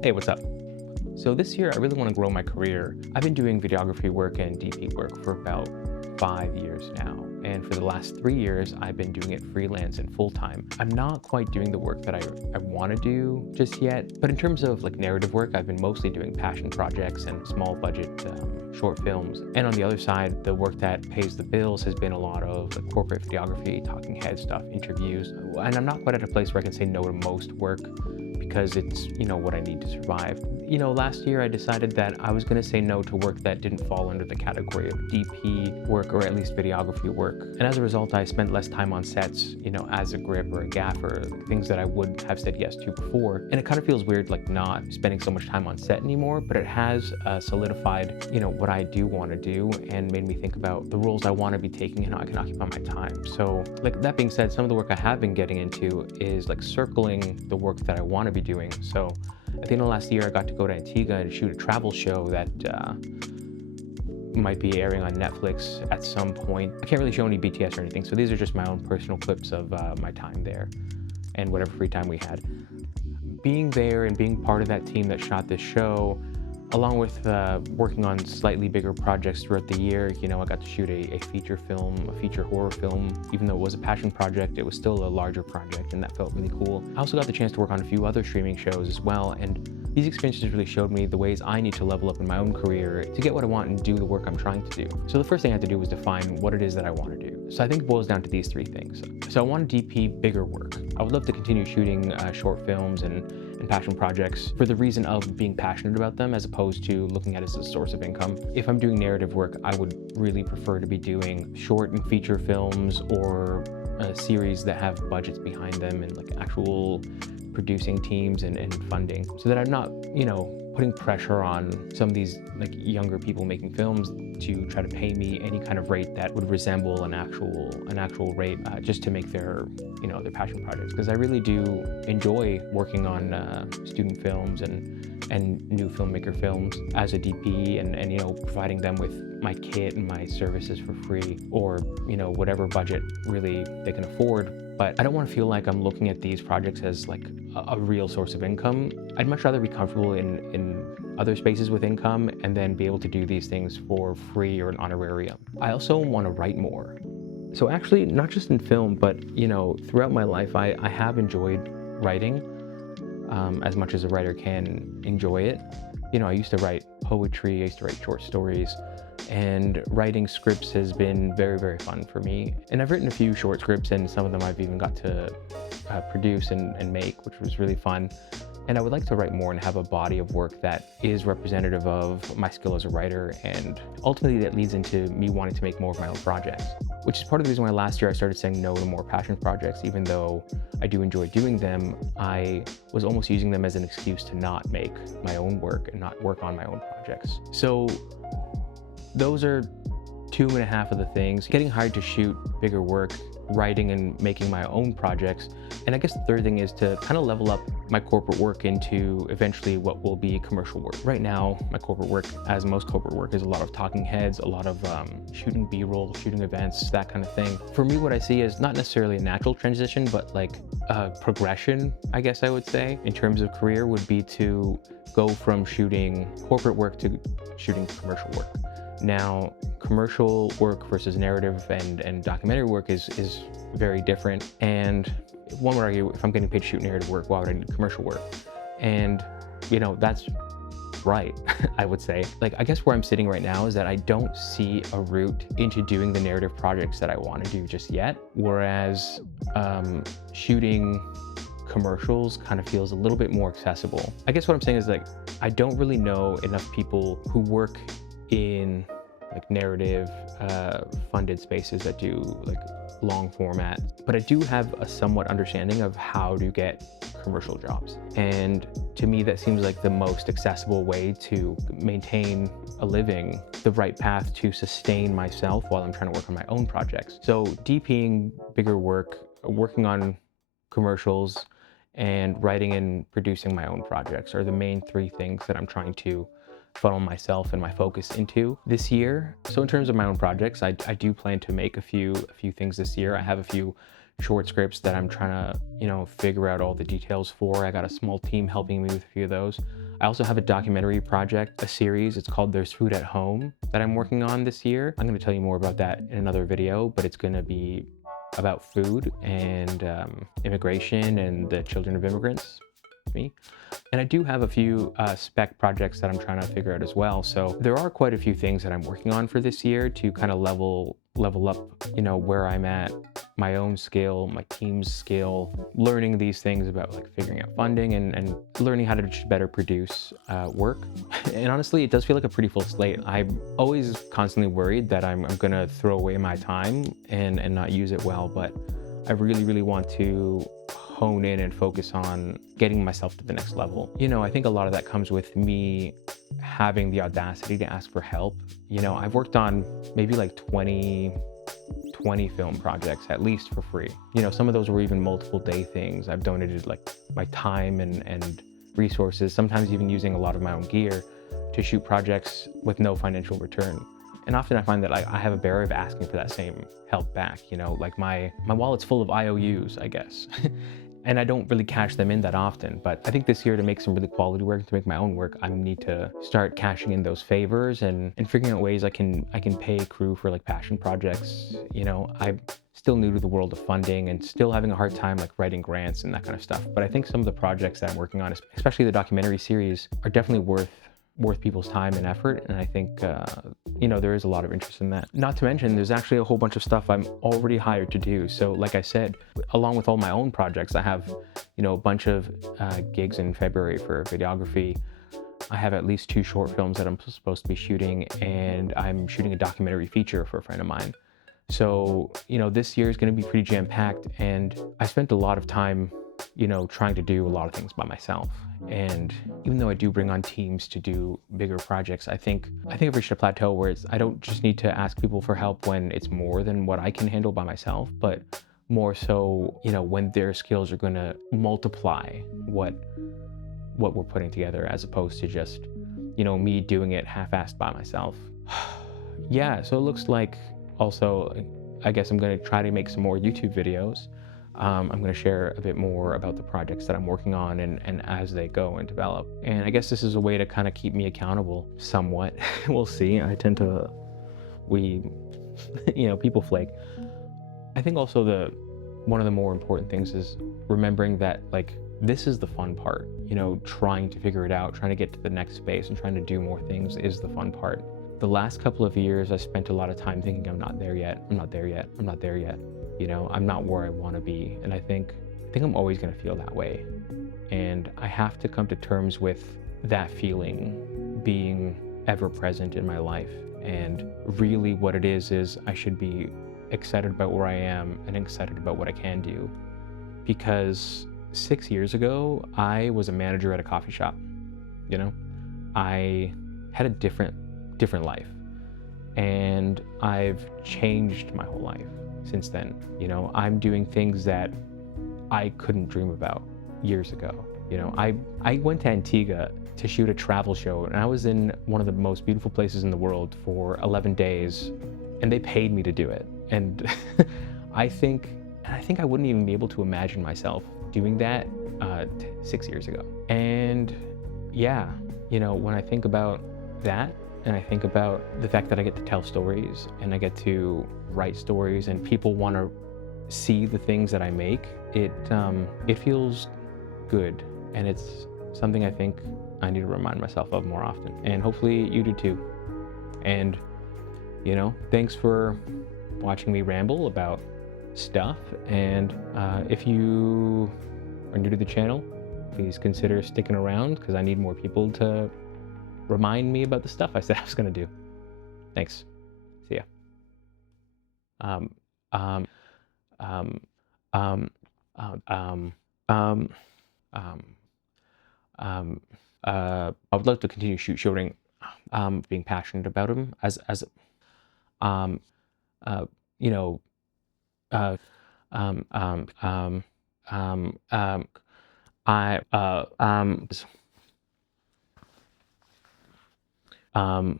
Hey, what's up? So this year, I really want to grow my career. I've been doing videography work and DP work for about 5 years now. And for the last 3 years, I've been doing it freelance and full-time. I'm not quite doing the work that I want to do just yet. But in terms of like narrative work, I've been mostly doing passion projects and small budget short films. And on the other side, the work that pays the bills has been a lot of like, corporate videography, talking head stuff, interviews. And I'm not quite at a place where I can say no to most work, because it's, what I need to survive. Last year I decided that I was going to say no to work that didn't fall under the category of DP work, or at least videography work. And as a result, I spent less time on sets, as a grip or a gaffer, things that I would have said yes to before. And it kind of feels weird, like not spending so much time on set anymore, but it has solidified, what I do want to do and made me think about the roles I want to be taking and how I can occupy my time. So like that being said, some of the work I have been getting into is like circling the work that I want to be doing. So at the end of last year, I got to go to Antigua and shoot a travel show that might be airing on Netflix at some point. I can't really show any BTS or anything, so these are just my own personal clips of my time there and whatever free time we had. Being there and being part of that team that shot this show, along with working on slightly bigger projects throughout the year, I got to shoot a feature film, a feature horror film. Even though it was a passion project, it was still a larger project, and that felt really cool. I also got the chance to work on a few other streaming shows as well, and these experiences really showed me the ways I need to level up in my own career to get what I want and do the work I'm trying to do. So the first thing I had to do was define what it is that I want to do. So I think it boils down to these three things. So I want to DP bigger work. I would love to continue shooting short films and passion projects for the reason of being passionate about them, as opposed to looking at it as a source of income. If I'm doing narrative work, I would really prefer to be doing short and feature films, or series that have budgets behind them and like actual producing teams and funding, so that I'm not, putting pressure on some of these like younger people making films to try to pay me any kind of rate that would resemble an actual rate, just to make their passion projects. Because I really do enjoy working on student films and new filmmaker films as a DP, and providing them with my kit and my services for free, or whatever budget really they can afford. But I don't want to feel like I'm looking at these projects as like a real source of income. I'd much rather be comfortable in other spaces with income, and then be able to do these things for free or an honorarium. I also want to write more. So actually, not just in film, but throughout my life, I have enjoyed writing as much as a writer can enjoy it. I used to write poetry, I used to write short stories, and writing scripts has been very, very fun for me. And I've written a few short scripts, and some of them I've even got to produce and make, which was really fun. And I would like to write more and have a body of work that is representative of my skill as a writer, and ultimately that leads into me wanting to make more of my own projects, which is part of the reason why last year I started saying no to more passion projects. Even though I do enjoy doing them, I was almost using them as an excuse to not make my own work and not work on my own projects. So those are 2.5 of the things: getting hired to shoot bigger work, writing and making my own projects. And I guess the third thing is to kind of level up my corporate work into eventually what will be commercial work. Right now, my corporate work, as most corporate work, is a lot of talking heads, a lot of shooting B-roll, shooting events, that kind of thing. For me, what I see is not necessarily a natural transition, but like a progression, I guess I would say, in terms of career, would be to go from shooting corporate work to shooting commercial work. Now, commercial work versus narrative and documentary work is very different. And one would argue, if I'm getting paid to shoot narrative work, why would I need commercial work? And, that's right, I would say. Like, I guess where I'm sitting right now is that I don't see a route into doing the narrative projects that I want to do just yet. Whereas shooting commercials kind of feels a little bit more accessible. I guess what I'm saying is, like, I don't really know enough people who work in like narrative funded spaces that do like long format, but I do have a somewhat understanding of how to get commercial jobs. And to me, that seems like the most accessible way to maintain a living, the right path to sustain myself while I'm trying to work on my own projects. So DPing bigger work, working on commercials, and writing and producing my own projects are the main three things that I'm trying to funnel myself and my focus into this year. So in terms of my own projects, I do plan to make a few things this year. I have a few short scripts that I'm trying to, figure out all the details for. I got a small team helping me with a few of those. I also have a documentary project, a series. It's called There's Food at Home that I'm working on this year. I'm going to tell you more about that in another video, but it's going to be about food and immigration and the children of immigrants, me. And I do have a few spec projects that I'm trying to figure out as well. So there are quite a few things that I'm working on for this year to kind of level up, where I'm at, my own skill, my team's skill, learning these things about like figuring out funding and learning how to just better produce work. And honestly, it does feel like a pretty full slate. I'm always constantly worried that I'm gonna throw away my time and not use it well, but I really, really want to hone in and focus on getting myself to the next level. I think a lot of that comes with me having the audacity to ask for help. I've worked on maybe like 20 film projects at least for free. Some of those were even multiple day things. I've donated like my time and resources, sometimes even using a lot of my own gear to shoot projects with no financial return. And often I find that I have a barrier of asking for that same help back, like my wallet's full of IOUs, I guess. And I don't really cash them in that often, but I think this year to make some really quality work, to make my own work, I need to start cashing in those favors and figuring out ways I can pay crew for like passion projects. I'm still new to the world of funding and still having a hard time like writing grants and that kind of stuff. But I think some of the projects that I'm working on, especially the documentary series, are definitely worth people's time and effort, and I think there is a lot of interest in that. Not to mention there's actually a whole bunch of stuff I'm already hired to do. So like I said, along with all my own projects, I have a bunch of gigs in February for videography. I have at least 2 short films that I'm supposed to be shooting, and I'm shooting a documentary feature for a friend of mine. So this year is going to be pretty jam-packed, and I spent a lot of time trying to do a lot of things by myself. And even though I do bring on teams to do bigger projects, I think I've reached a plateau where I don't just need to ask people for help when it's more than what I can handle by myself, but more so, when their skills are going to multiply what we're putting together, as opposed to just, me doing it half-assed by myself. Yeah, so it looks like also, I guess I'm going to try to make some more YouTube videos. I'm going to share a bit more about the projects that I'm working on and as they go and develop. And I guess this is a way to kind of keep me accountable somewhat. We'll see. I tend to, people flake. I think also one of the more important things is remembering that like, this is the fun part, trying to figure it out, trying to get to the next space and trying to do more things is the fun part. The last couple of years, I spent a lot of time thinking I'm not there yet, I'm not there yet, I'm not there yet. I'm not where I want to be. And I think I'm always going to feel that way. And I have to come to terms with that feeling being ever present in my life. And really what it is I should be excited about where I am and excited about what I can do. Because 6 years ago, I was a manager at a coffee shop. I had a different life. And I've changed my whole life since then. I'm doing things that I couldn't dream about years ago. I went to Antigua to shoot a travel show, and I was in one of the most beautiful places in the world for 11 days, and they paid me to do it. And I think I wouldn't even be able to imagine myself doing that 6 years ago. And yeah, when I think about that, and I think about the fact that I get to tell stories and I get to write stories and people want to see the things that I make, it feels good. And it's something I think I need to remind myself of more often. And hopefully you do too. And, thanks for watching me ramble about stuff. And if you are new to the channel, please consider sticking around because I need more people to remind me about the stuff I said I was going to do. Thanks. See ya. Um, um, um, um, um, um, um, um, I would like to continue shooting, being passionate about him as, um, you know, uh, um, um, um, um, I, um,